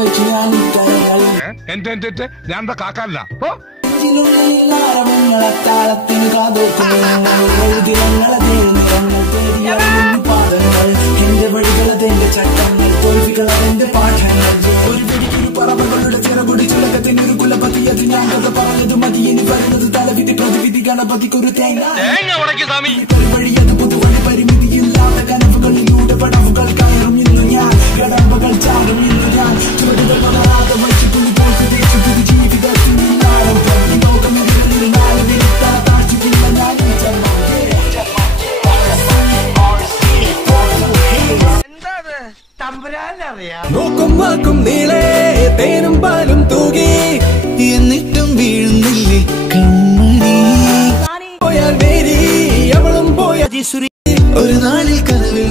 വെച്ച് ഞാൻ ഞാൻ കാക്കല്ല താളത്തിന് കാതോക്കുന്നു എഴുതിരങ്ങളെ നിറങ്ങൾ തേടിയ പാദങ്ങൾ എന്റെ വഴികളതെന്റെ ചട്ടങ്ങൾ തോൽവികളതെന്റെ പാഠങ്ങൾ ഒരു പിടിക്കൊരു പറവകളുടെ ചിറകുടി ചുലകത്തിനൊരു കുലപതി അത് ഞാൻ കഥ പറഞ്ഞത് മതി ഇനി വരുന്നത് തലവിധി പ്രതിവിധി ഗണപതിക്കൊരു തേങ്ങ വഴിയത് പുതുവഴി പരിമിതിയില്ലാത്ത കനവുകളിലൂടെ പടവുകൾ കയറും ഇന്നു ഞാൻ കടമ്പകൾ ചാടും ഇന്നു ഞാൻ ചുവടുകൾ വളരാതെ വച്ചു തുണി പോൽ തേച്ചു പുതു ജീവിതത്തിൽ നിന്നാരംഭം ഈ ലോകമെതിരിൽ നാല് വിരുത്താ താഴ്ചില്ല ഞാൻ നോക്കും വാക്കും നീളേ തേനും പാലും തൂകി എന്നിട്ടും വീഴുന്നില്ലേ കൺമണി പോയാൽ മേരി അവളും പോയ ഒരു നാളിൽ കനവിൽ